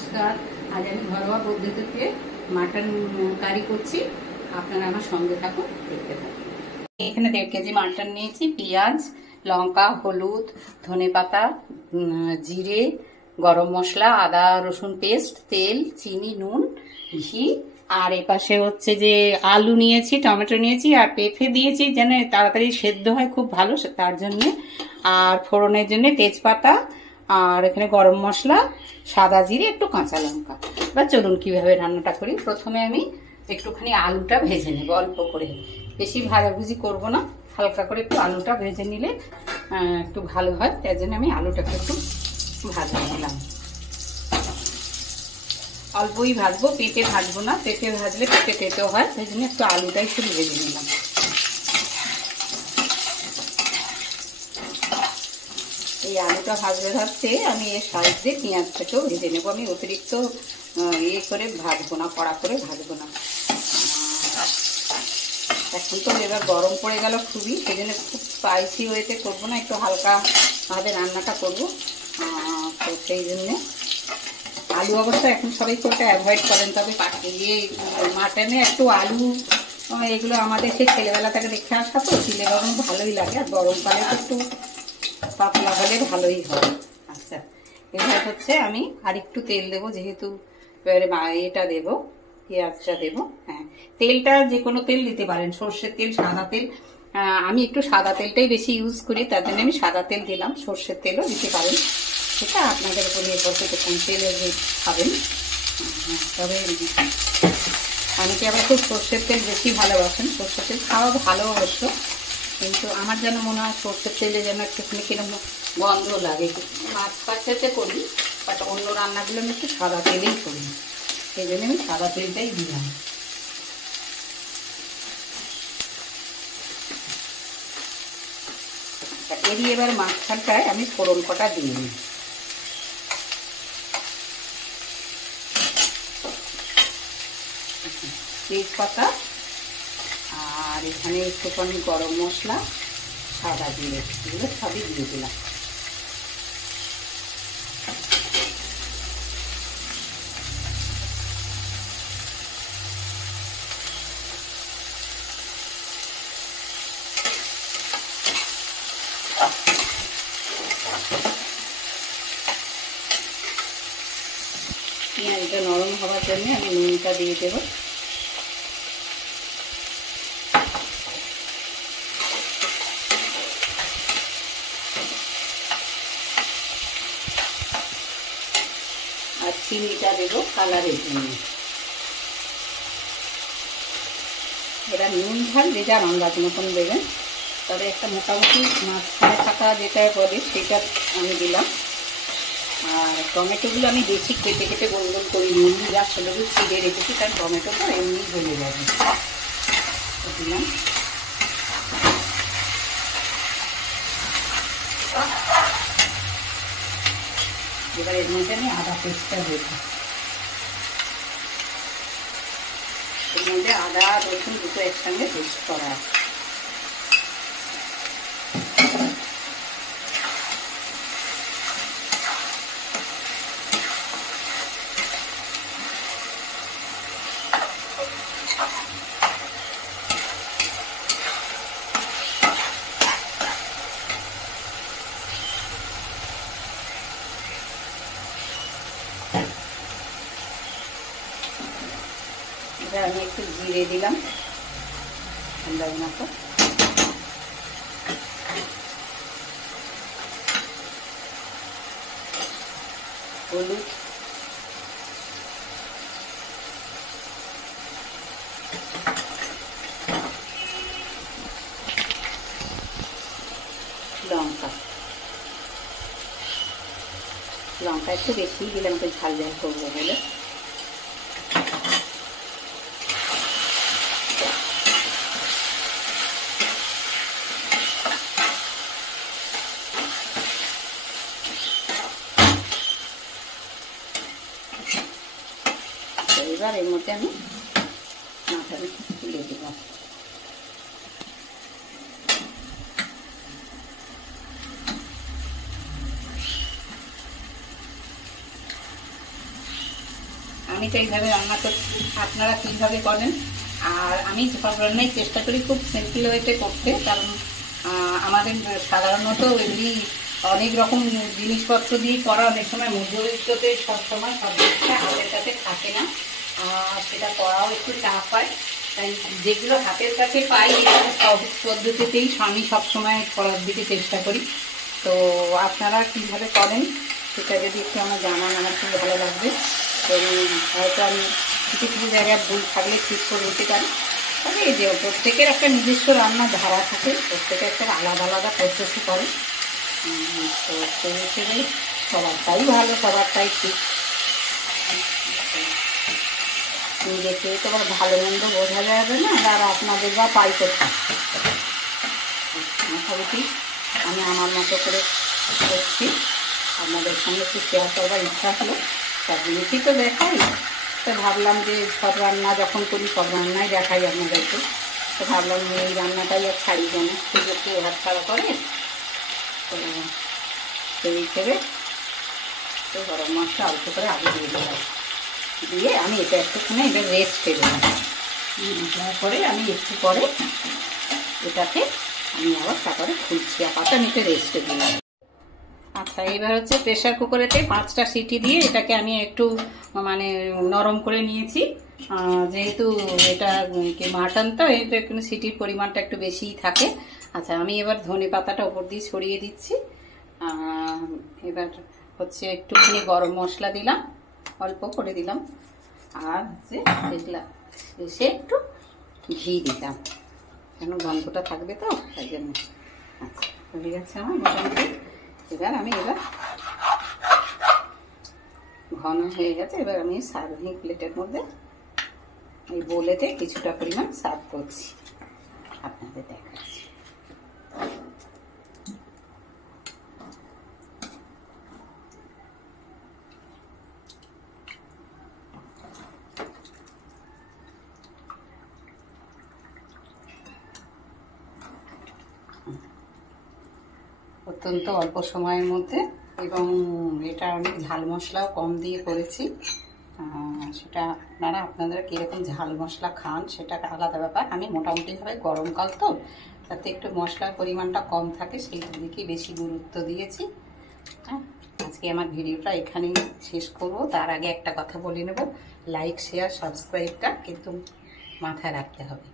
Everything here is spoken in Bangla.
নমস্কার। আজ আমি ঘরোয়া পদ্ধতিতে মাটন কারি করছি, আপনারা আমার সঙ্গে থাকুন, দেখতে থাকুন। এখানে 1.5 কেজি মাটন নিয়েছি। পেঁয়াজ, লঙ্কা, হলুদ, ধনেপাতা, জিরে, গরম মশলা, আদা রসুন পেস্ট, তেল, চিনি, নুন, ঘি। আর এপাশে হচ্ছে যে আলু নিয়েছি, টমেটো নিয়েছি, আর পেঁপে দিয়েছি যেন তাড়াতাড়ি সেদ্ধ হয়, খুব ভালো তার জন্য। আর ফোড়নের জন্য তেজপাতা, আর এখানে গরম মশলা, সাদা জিরে, একটু কাঁচা লঙ্কা। এবার চলুন কিভাবে রান্নাটা করি। প্রথমে আমি একটুখানি আলুটা ভেজে নেব, অল্প করে, বেশি ভাজাভুজি করব না, হালকা করে একটু আলুটা ভেজে নিলে একটু ভালো হয়। তার জন্য আমি আলুটাকে একটু ভাজা নিলাম, অল্পই ভাজবো, পেঁপে ভাজবো না, পেঁপে ভাজলে পেঁপে তেতো হয়, সেই জন্য একটু আলুটাই শুধু ভেজে নিলাম। এই আলুটা ভাজতে ভাজতে আমি এর সাইড দিয়ে পেঁয়াজটাকেও ভেজে নেবো। আমি অতিরিক্ত ইয়ে করে ভাজবো না, কড়া করে ভাজবো না। এখন তো এবার গরম পড়ে গেল খুবই, সেই জন্য খুব স্পাইসি ওয়েতে করবো না, একটু হালকাভাবে রান্নাটা করবো। তো সেই জন্যে আলু অবশ্য এখন সবাই কোটা অ্যাভয়েড করেন, তবে ইয়ে মাটনে একটু আলু, এগুলো আমাদের সেই ছেলেবেলা থেকে দেখে আসা তো, দিলে গরম ভালোই লাগে। আর গরমকালে তো একটু পাতলা হলে ভালোই হয়। আচ্ছা, এবার হচ্ছে আমি আর একটু তেল দেবো, যেহেতু এবারে এটা দেবো, পেঁয়াজটা দেবো। হ্যাঁ, তেলটা যে কোনো তেল দিতে পারেন, সর্ষের তেল, সাদা তেল। আমি একটু সাদা তেলটাই বেশি ইউজ করি, তার জন্য আমি সাদা তেল দিলাম। সর্ষের তেলও দিতে পারেন, সেটা আপনাদের উপর নির্ভর করতে কোন তেল খাবেন। তবে অনেকে আবার খুব সর্ষের তেল বেশি ভালোবাসেন, সর্ষের তেল খাওয়া ভালো অবশ্য, কিন্তু আমার যেন মনে হয় সর্ষের তেলে যেন একটুখানি কিরকম গন্ধ লাগে। মাছ ফাছেতে করি, বাট অন্য রান্নাগুলো আমি একটু সাদা তেলেই করি, সেই জন্য আমি সাদা তেলটাই দিলাম। এরই এবার মাঝখানটায় আমি ফোড়ন কটা দিয়ে নিই। তেজপাতা, আর এখানে একটুখানি গরম মশলা, সাদা জিরে, এগুলো সবই দিয়ে দিলাম। পেঁয়াজটা নরম হওয়ার জন্য আমি নুনটা দিয়ে দেব। আর চিনিটা দেবো কালারের জন্য। এরা নুন ঝাল যে যার আন্দাজ মতন দেবেন, তবে একটা মোটামুটি মাঝখানে থাকা যেটা বলে সেটা আমি দিলাম। আর টমেটোগুলো আমি বেশি কেটে কেটে গোল গোল করি, নুন যা সেগুলো ছিঁড়ে রেখেছি, কারণ টমেটোটা এমনি হয়ে যাবে। দিলাম। এবার এর মধ্যে আমি আদা পেস্টটা দেব। এর মধ্যে আদা রসুন দুটো একসঙ্গে পেস্ট করা। এবার আমি একটু জিরে দিলাম আন্দাজ মতো, হলুদ, লঙ্কা একটু বেশি দিলাম, তো ঝাল ঝাল করবো বলে। এবার এর মধ্যে আমি মাথাটা তুলে দিলাম। আমি তো এইভাবে রান্না করছি, আপনারা কীভাবে করেন। আর আমি সব রান্নাই চেষ্টা করি খুব সিম্পল ওয়েতে করতে, কারণ আমাদের সাধারণত এমনি অনেক রকম জিনিসপত্র দিয়ে করা, অনেক সময় মধ্যবিত্ততে সবসময় সব জিনিসটা হাতের কাছে থাকে না, সেটা করাও একটু চাপ হয়। তাই যেগুলো হাতের কাছে পাই এগুলো সহজ পদ্ধতিতেই আমি সবসময় করার দিকে চেষ্টা করি। তো আপনারা কীভাবে করেন সেটা যদি একটু আমার জানান, আমার খুব ভালো লাগবে। তো হয়তো আমি কিছু কিছু জায়গায় ভুল থাকলে ঠিক করে দিতে পারি। তবে এই যে প্রত্যেকের একটা নিজস্ব রান্নার ধারা থাকে, প্রত্যেকে একটা আলাদা আলাদা প্রসেসই করে। তো সেই হিসেবে সবারটাই ভালো, সবারটাই ঠিক। দেখে তো আবার ভালো মন্দ বোঝা যাবে না, আর আপনাদের বা পাই কোথায়। মোটামুটি আমি আমার মতো করে করছি, আপনাদের সঙ্গে একটু শেয়ার করবার ইচ্ছা হলো। সব জিনিসই তো দেখাই, তো ভাবলাম যে সব রান্না যখন করি সব রান্নাই দেখাই আপনাদেরকে। তো ভাবলাম এই রান্নাটাই আর ছাড়ি কেন, খুব একটু হাত ছাড়া করে। তো সেই হিসেবে তো গরম মশলা অল্প করে আগে দিয়ে দিলাম, দিয়ে আমি এটা একটুখানি এটা রেস্টে দিলাম। তারপরে আমি একটু পরে এটাকে আমি আবার তারপরে খুলছি, আপাতত আমি এটা রেস্টে দিলাম। আচ্ছা, এবার হচ্ছে প্রেশার কুকারেতে 5টা সিটি দিয়ে এটাকে আমি একটু মানে নরম করে নিয়েছি। যেহেতু এটা কি মাটন, তো এটা একটু সিটির পরিমাণটা একটু বেশিই থাকে। আচ্ছা, আমি এবার ধনে পাতাটা ওপর দিয়ে ছড়িয়ে দিচ্ছি। এবার হচ্ছে একটুখানি গরম মশলা দিলাম, অল্প করে দিলাম, আর হচ্ছে দেখলাম এসে একটু ঘি দিলাম, কেন গন্ধটা থাকবে তো তাই জন্য। আচ্ছা, হয়ে গেছে আমার মোটামুটি। এবার ঘন হয়ে গেছে, এবার আমি সার্ভিং প্লেটের মধ্যে এই বোলেতে কিছুটা পরিমাণ সার্ভ করছি, আপনাদের দেখাচ্ছি। অত্যন্ত অল্প সময়ের মধ্যে, এবং এটা অনেক ঝাল মশলাও কম দিয়ে করেছি। সেটা আপনারা কীরকম ঝাল মশলা খান সেটা আলাদা ব্যাপার। আমি মোটামুটিভাবে গরমকাল তো, তাতে একটু মশলার পরিমাণটা কম থাকে, সেই দিকেই বেশি গুরুত্ব দিয়েছি। আজকে আমার ভিডিওটা এখানেই শেষ করব। তার আগে একটা কথা বলে নেব, লাইক শেয়ার সাবস্ক্রাইবটা কিন্তু মাথায় রাখতে হবে।